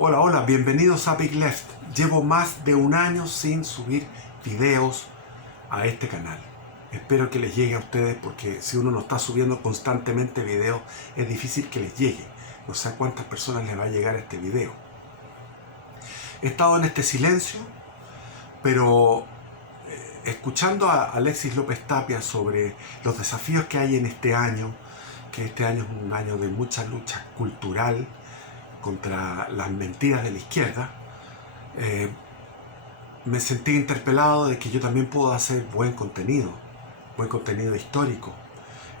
Hola, hola, bienvenidos a Big Left. Llevo más de un año sin subir videos a este canal. Espero que les llegue a ustedes porque si uno no está subiendo constantemente videos es difícil que les llegue. No sé a cuántas personas les va a llegar este video. He estado en este silencio, pero escuchando a Alexis López Tapia sobre los desafíos que hay en este año, que este año es un año de mucha lucha cultural contra las mentiras de la izquierda, me sentí interpelado de que yo también puedo hacer buen contenido histórico.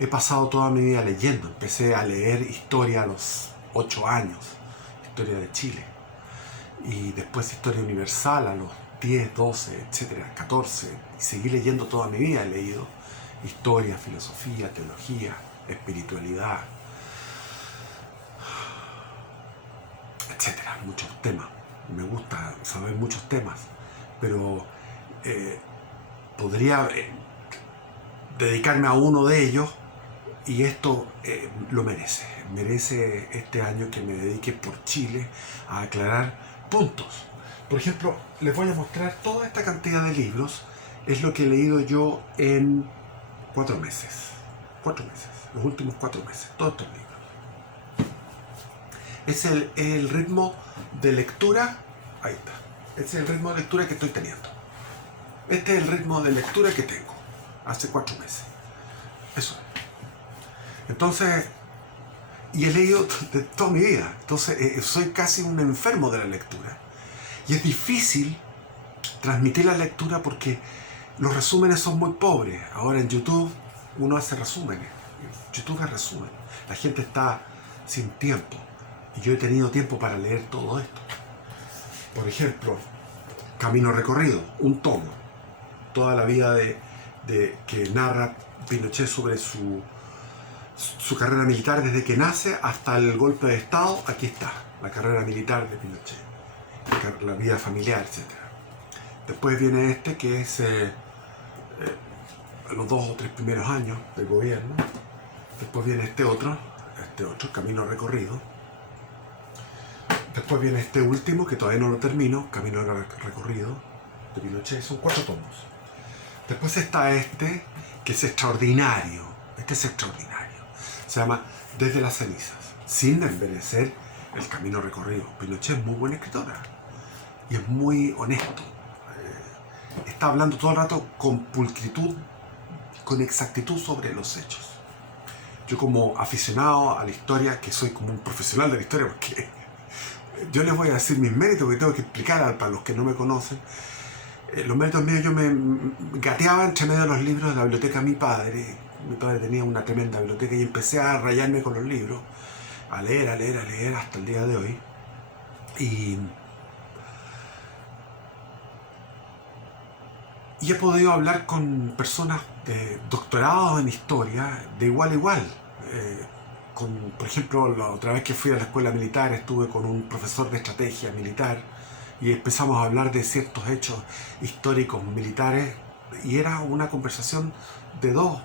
He pasado toda mi vida leyendo, empecé a leer historia a los 8 años, historia de Chile, y después historia universal a los 10, 12, etcétera, 14, y seguí leyendo toda mi vida. He leído historia, filosofía, teología, espiritualidad, etcétera, muchos temas. Me gusta saber muchos temas, pero podría dedicarme a uno de ellos, y esto lo merece. Merece este año que me dedique por Chile a aclarar puntos. Por ejemplo, les voy a mostrar toda esta cantidad de libros. Es lo que he leído yo en 4 meses. 4 meses, los últimos 4 meses, todos estos libros. Es el ritmo de lectura, ahí está. Ese es el ritmo de lectura que estoy teniendo. Este es el ritmo de lectura que tengo hace 4 meses. Eso es. Entonces, y he leído de toda mi vida. Entonces, soy casi un enfermo de la lectura. Y es difícil transmitir la lectura porque los resúmenes son muy pobres. Ahora en YouTube uno hace resúmenes. YouTube es resumen. La gente está sin tiempo. Y yo he tenido tiempo para leer todo esto. Por ejemplo, Camino Recorrido, un tomo. Toda la vida que narra Pinochet sobre su carrera militar desde que nace hasta el golpe de Estado. Aquí está, la carrera militar de Pinochet, la vida familiar, etc. Después viene este que es los 2 o 3 primeros años del gobierno. Después viene este otro, Camino Recorrido. Después viene este último, que todavía no lo termino, Camino Recorrido de Pinochet. Son 4 tomos. Después está este, que es extraordinario. Este es extraordinario. Se llama Desde las cenizas, sin envejecer el camino recorrido. Pinochet es muy buena escritora y es muy honesto. Está hablando todo el rato con pulcritud, con exactitud sobre los hechos. Yo, como aficionado a la historia, que soy como un profesional de la historia, porque yo les voy a decir mis méritos que tengo que explicar para los que no me conocen. Los méritos míos, yo me gateaba entre medio de los libros de la biblioteca de mi padre. Mi padre tenía una tremenda biblioteca y empecé a rayarme con los libros, a leer hasta el día de hoy. Y he podido hablar con personas de doctorados en historia de igual a igual. Por ejemplo, la otra vez que fui a la escuela militar estuve con un profesor de estrategia militar y empezamos a hablar de ciertos hechos históricos militares, y era una conversación de dos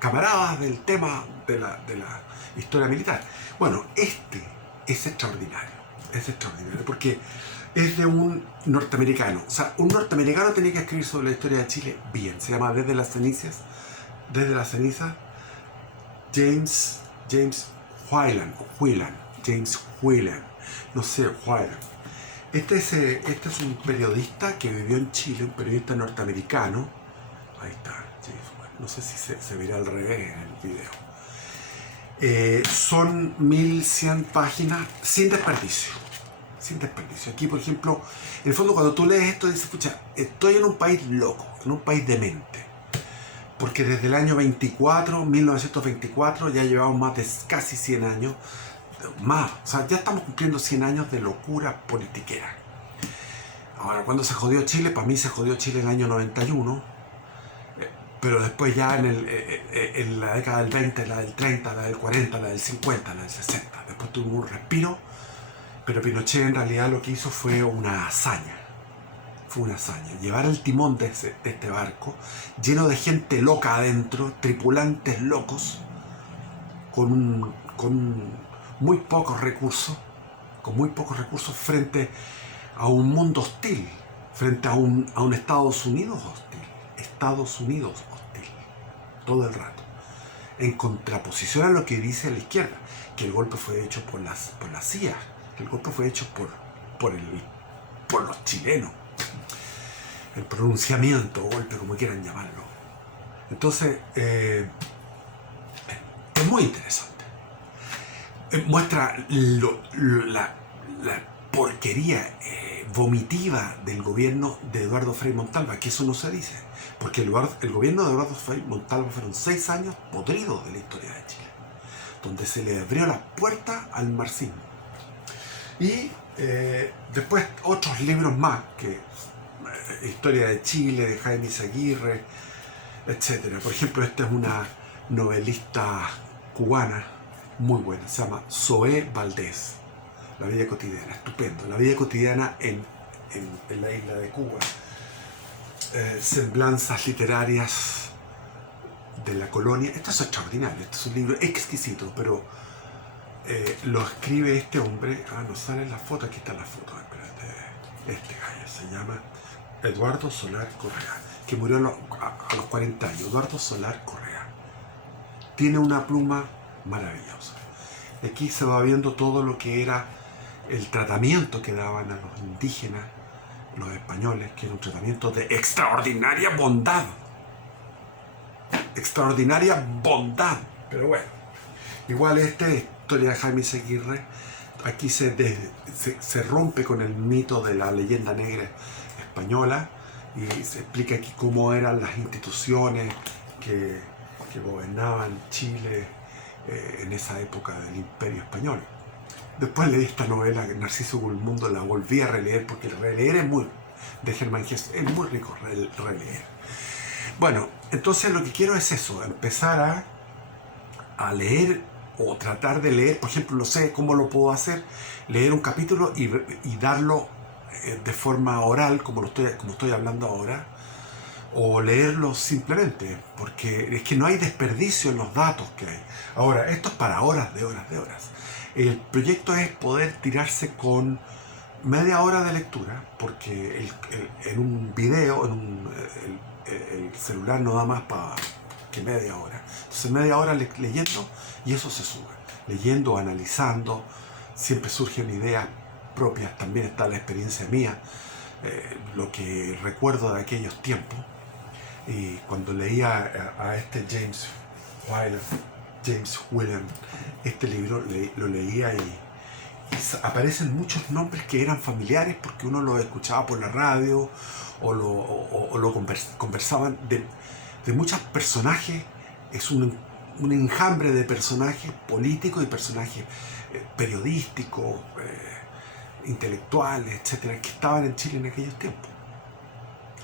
camaradas del tema de la historia militar. Bueno, este es extraordinario porque es de un norteamericano. O sea, un norteamericano tenía que escribir sobre la historia de Chile bien. Se llama Desde las cenizas, James Whelan, no sé, Whelan. Este es un periodista que vivió en Chile, un periodista norteamericano. Ahí está, no sé si se verá al revés en el video. Son 1100 páginas sin desperdicio. Aquí, por ejemplo, en el fondo, cuando tú lees esto, dices, escucha, estoy en un país loco, en un país demente. Porque desde el año 1924, ya llevamos más de casi 100 años, más, o sea, ya estamos cumpliendo 100 años de locura politiquera. Ahora, ¿cuándo se jodió Chile? Para mí se jodió Chile en el año 91, pero después ya en la década del 20, la del 30, la del 40, la del 50, la del 60, después tuvo un respiro, pero Pinochet en realidad lo que hizo fue una hazaña. Llevar el timón de este barco, lleno de gente loca adentro, tripulantes locos, con muy pocos recursos, con muy pocos recursos frente a un mundo hostil, frente a un Estados Unidos hostil. Estados Unidos hostil, todo el rato. En contraposición a lo que dice la izquierda, que el golpe fue hecho por la CIA, que el golpe fue hecho por los chilenos. El pronunciamiento, golpe, como quieran llamarlo. Entonces, es muy interesante. Muestra la porquería vomitiva del gobierno de Eduardo Frei Montalva, que eso no se dice, porque el gobierno de Eduardo Frei Montalva fueron 6 años podridos de la historia de Chile, donde se le abrió la puerta al marxismo. Y después otros libros más, que Historia de Chile, de Jaime Izaguirre, etc. Por ejemplo, esta es una novelista cubana muy buena, se llama Zoé Valdés, La vida cotidiana, estupendo. La vida cotidiana en la isla de Cuba. Semblanzas literarias de la colonia. Esto es extraordinario, este es un libro exquisito, pero lo escribe este hombre. No sale la foto, aquí está la foto, espérate. Este gallo se llama Eduardo Solar Correa, que murió a los 40 años. Eduardo Solar Correa. Tiene una pluma maravillosa. Aquí se va viendo todo lo que era el tratamiento que daban a los indígenas, los españoles, que era un tratamiento de extraordinaria bondad. Extraordinaria bondad. Pero bueno, igual historia de Jaime Izaguirre, aquí se rompe con el mito de la leyenda negra española y se explica aquí cómo eran las instituciones que gobernaban Chile en esa época del Imperio Español. Después leí esta novela, Narciso Gulmundo, la volví a releer, porque releer es muy, de Germán Gess, es muy rico releer. Bueno, entonces lo que quiero es eso, empezar a leer o tratar de leer, por ejemplo, no sé cómo lo puedo hacer, leer un capítulo y darlo de forma oral, como estoy hablando ahora, o leerlo simplemente, porque es que no hay desperdicio en los datos que hay. Ahora, esto es para horas de horas de horas. El proyecto es poder tirarse con media hora de lectura, porque en un video, el celular no da más para que media hora. Entonces media hora leyendo, y eso se sube. Leyendo, analizando, siempre surgen ideas propias, también está la experiencia mía, lo que recuerdo de aquellos tiempos. Y cuando leía a este James Whalen, este libro, lo leía y aparecen muchos nombres que eran familiares porque uno los escuchaba por la radio o lo conversaban de muchos personajes. Es un enjambre de personajes políticos y personajes periodísticos, intelectuales, etcétera, que estaban en Chile en aquellos tiempos.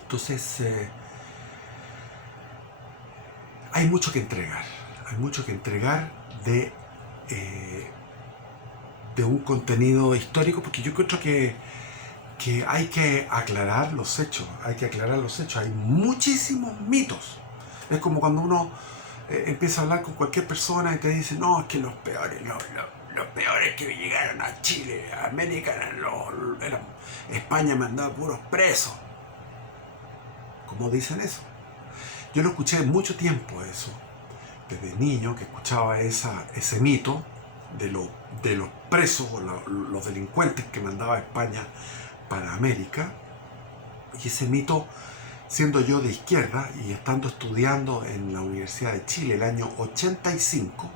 Entonces, hay mucho que entregar de un contenido histórico, porque yo creo que hay que aclarar los hechos, hay muchísimos mitos. Es como cuando uno empieza a hablar con cualquier persona y te dice, no, es que los peores que llegaron a Chile, a América, eran España mandaba puros presos. ¿Cómo dicen eso? Yo lo escuché mucho tiempo eso, desde niño, que escuchaba ese mito de los presos o los delincuentes que mandaba España para América. Y ese mito, siendo yo de izquierda y estando estudiando en la Universidad de Chile el año 85,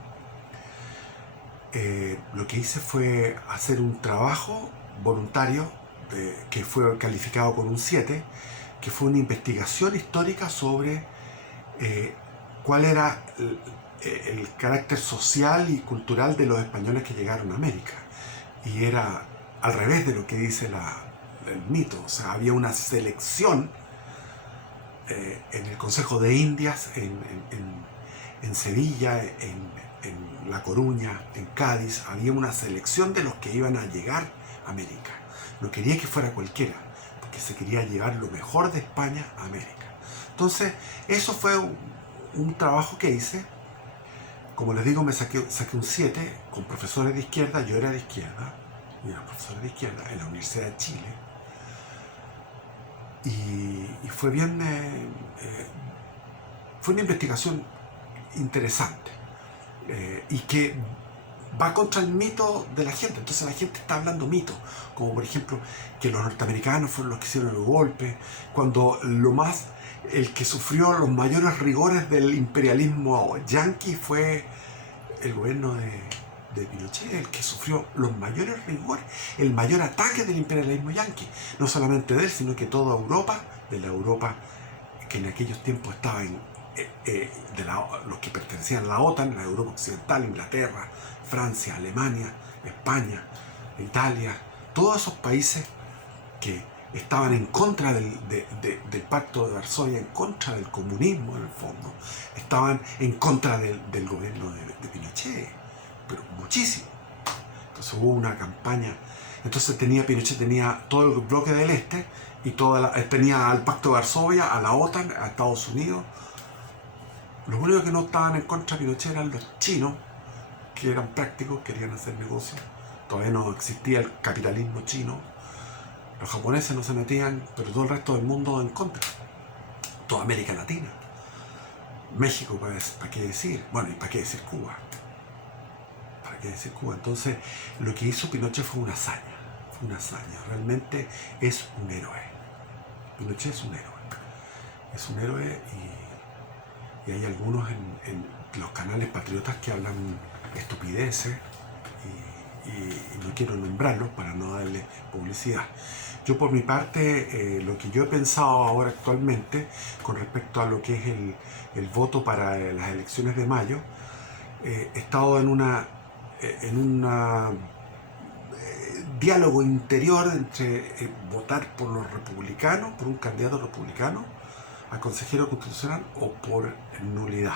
lo que hice fue hacer un trabajo voluntario que fue calificado con un 7, que fue una investigación histórica sobre cuál era el carácter social y cultural de los españoles que llegaron a América. Y era al revés de lo que dice el mito. O sea, había una selección en el Consejo de Indias, en Sevilla, en La Coruña, en Cádiz. Había una selección de los que iban a llegar a América. No quería que fuera cualquiera, porque se quería llevar lo mejor de España a América. Entonces, eso fue un trabajo que hice. Como les digo, me saqué un 7 con profesores de izquierda, yo era de izquierda, y era profesora de izquierda en la Universidad de Chile, y fue bien, fue una investigación interesante, y que va contra el mito de la gente. Entonces la gente está hablando mitos, como por ejemplo que los norteamericanos fueron los que hicieron el golpe, cuando el que sufrió los mayores rigores del imperialismo yanqui fue el gobierno de Pinochet, el que sufrió los mayores rigores, el mayor ataque del imperialismo yanqui, no solamente de él, sino que toda Europa, de la Europa que en aquellos tiempos estaba los que pertenecían a la OTAN, la Europa Occidental, Inglaterra, Francia, Alemania, España, Italia, todos esos países que estaban en contra del pacto de Varsovia, en contra del comunismo en el fondo, estaban en contra del gobierno de Pinochet, pero muchísimo. Entonces hubo una campaña, entonces Pinochet tenía todo el bloque del este y tenía al pacto de Varsovia, a la OTAN, a Estados Unidos. Los únicos que no estaban en contra de Pinochet eran los chinos, que eran prácticos, querían hacer negocios. Todavía no existía el capitalismo chino. Los japoneses no se metían, pero todo el resto del mundo en contra. Toda América Latina. México, ¿para qué decir? Bueno, ¿y para qué decir Cuba? ¿Para qué decir Cuba? Entonces, lo que hizo Pinochet fue una hazaña. Fue una hazaña. Realmente es un héroe. Pinochet es un héroe. Es un héroe y hay algunos en los canales patriotas que hablan estupideces y no quiero nombrarlos para no darle publicidad. Yo por mi parte, lo que yo he pensado ahora actualmente con respecto a lo que es el voto para las elecciones de mayo, he estado en un diálogo interior entre votar por los republicanos, por un candidato republicano a consejero constitucional o por nulidad.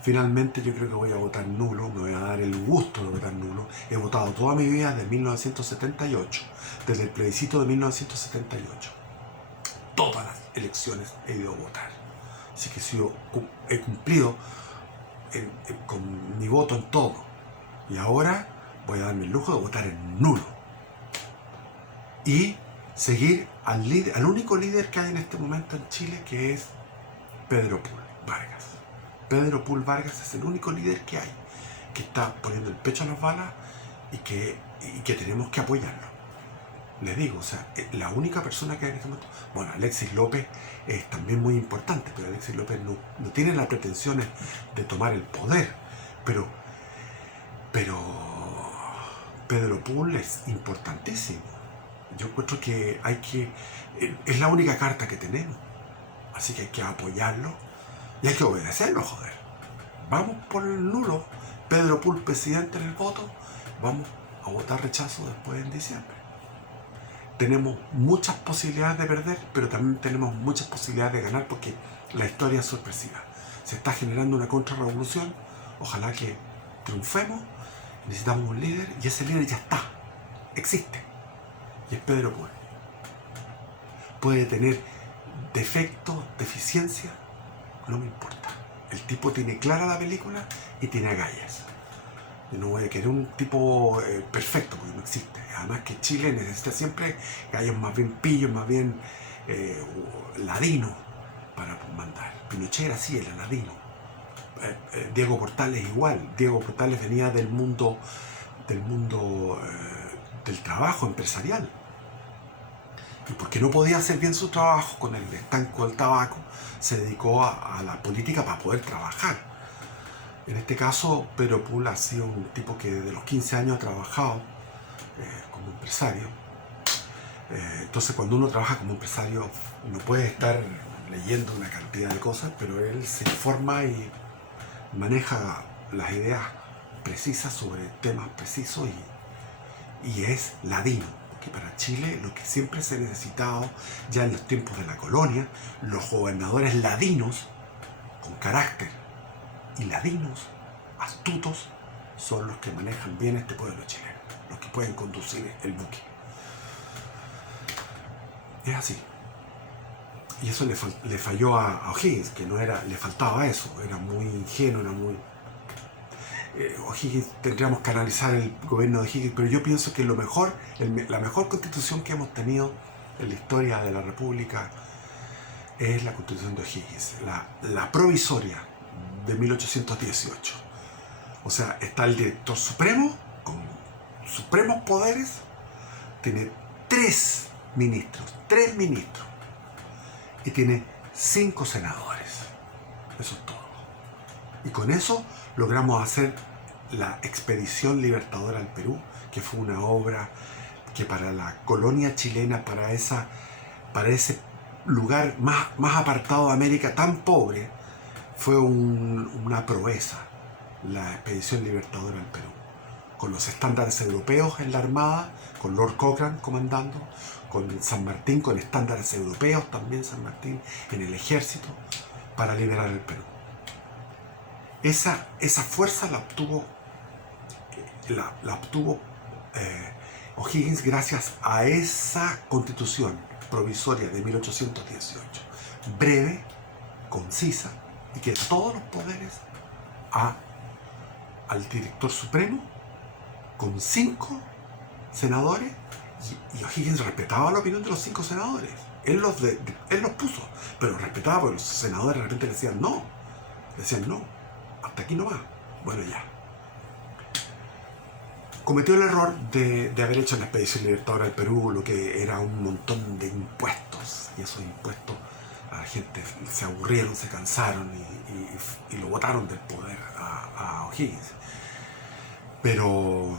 Finalmente yo creo que voy a votar nulo, me voy a dar el gusto de votar nulo. He votado toda mi vida desde 1978, desde el plebiscito de 1978. Todas las elecciones he ido a votar. Así que he cumplido con mi voto en todo. Y ahora voy a darme el lujo de votar en nulo. Y seguir al único líder que hay en este momento en Chile, que es Pedro Púl Vargas. Pedro Púl Vargas es el único líder que hay, que está poniendo el pecho a las balas y que tenemos que apoyarlo. Les digo, o sea, la única persona que hay en este momento... Bueno, Alexis López es también muy importante, pero Alexis López no tiene las pretensiones de tomar el poder, pero Pedro Púl es importantísimo. Yo encuentro que es la única carta que tenemos, así que hay que apoyarlo y hay que obedecerlo, joder. Vamos por el nulo. Pedro Púl presidente en el voto. Vamos a votar rechazo después en diciembre. Tenemos muchas posibilidades de perder, pero también tenemos muchas posibilidades de ganar porque la historia es sorpresiva. Se está generando una contrarrevolución. Ojalá que triunfemos. Necesitamos un líder y ese líder ya está. Existe. Y es Pedro Púl. Puede tener defectos, deficiencias, no me importa. El tipo tiene clara la película y tiene agallas. Yo no voy a querer un tipo perfecto, porque no existe. Además que Chile necesita siempre gallos más bien pillos, más bien ladinos para mandar. Pinochet era así, era ladino. Diego Portales igual. Diego Portales venía del mundo del trabajo empresarial. Y porque no podía hacer bien su trabajo con el estanco del tabaco, se dedicó a la política para poder trabajar. En este caso, Pedro Púl ha sido un tipo que desde los 15 años ha trabajado como empresario. Entonces, cuando uno trabaja como empresario, no puede estar leyendo una cantidad de cosas, pero él se informa y maneja las ideas precisas sobre temas precisos y es ladino. Que para Chile lo que siempre se ha necesitado ya en los tiempos de la colonia, los gobernadores ladinos con carácter y ladinos astutos son los que manejan bien este pueblo chileno, los que pueden conducir el buque. Es así. Y eso le falló a O'Higgins, que no era, le faltaba eso, era muy ingenuo, era muy... O'Higgins, tendríamos que analizar el gobierno de O'Higgins, pero yo pienso que la mejor constitución que hemos tenido en la historia de la República es la constitución de O'Higgins, la provisoria de 1818. O sea, está el director supremo con supremos poderes, tiene tres ministros, y tiene 5 senadores. Eso es todo. Y con eso logramos hacer la Expedición Libertadora al Perú, que fue una obra que para la colonia chilena, para ese lugar más apartado de América, tan pobre, fue una proeza, la Expedición Libertadora al Perú. Con los estándares europeos en la Armada, con Lord Cochrane comandando, con San Martín, con estándares europeos también San Martín, en el ejército, para liberar el Perú. Esa fuerza la obtuvo O'Higgins gracias a esa constitución provisoria de 1818, breve, concisa, y que todos los poderes al director supremo, con 5 senadores, y O'Higgins respetaba la opinión de los 5 senadores. Él los puso, pero respetaba, porque los senadores de repente le decían no, hasta aquí no va. Bueno, ya. Cometió el error de haber hecho en la Expedición Libertadora del Perú lo que era un montón de impuestos, y esos impuestos a la gente se aburrieron, se cansaron y lo botaron del poder a O'Higgins. Pero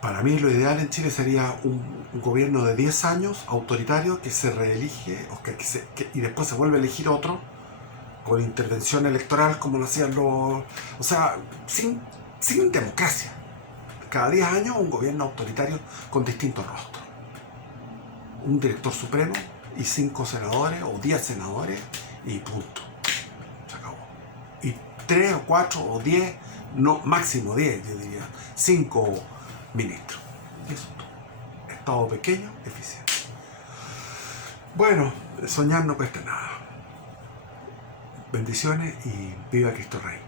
para mí lo ideal en Chile sería un gobierno de 10 años autoritario que se reelige y después se vuelve a elegir otro con intervención electoral, como lo hacían o sea, sin democracia. Cada 10 años un gobierno autoritario con distintos rostros. Un director supremo y 5 senadores o 10 senadores y punto. Se acabó. Y 3 o 4 o 10, no, máximo 10, yo diría, 5 ministros. Y eso es todo. Estado pequeño, eficiente. Bueno, soñar no cuesta nada. Bendiciones y viva Cristo Rey.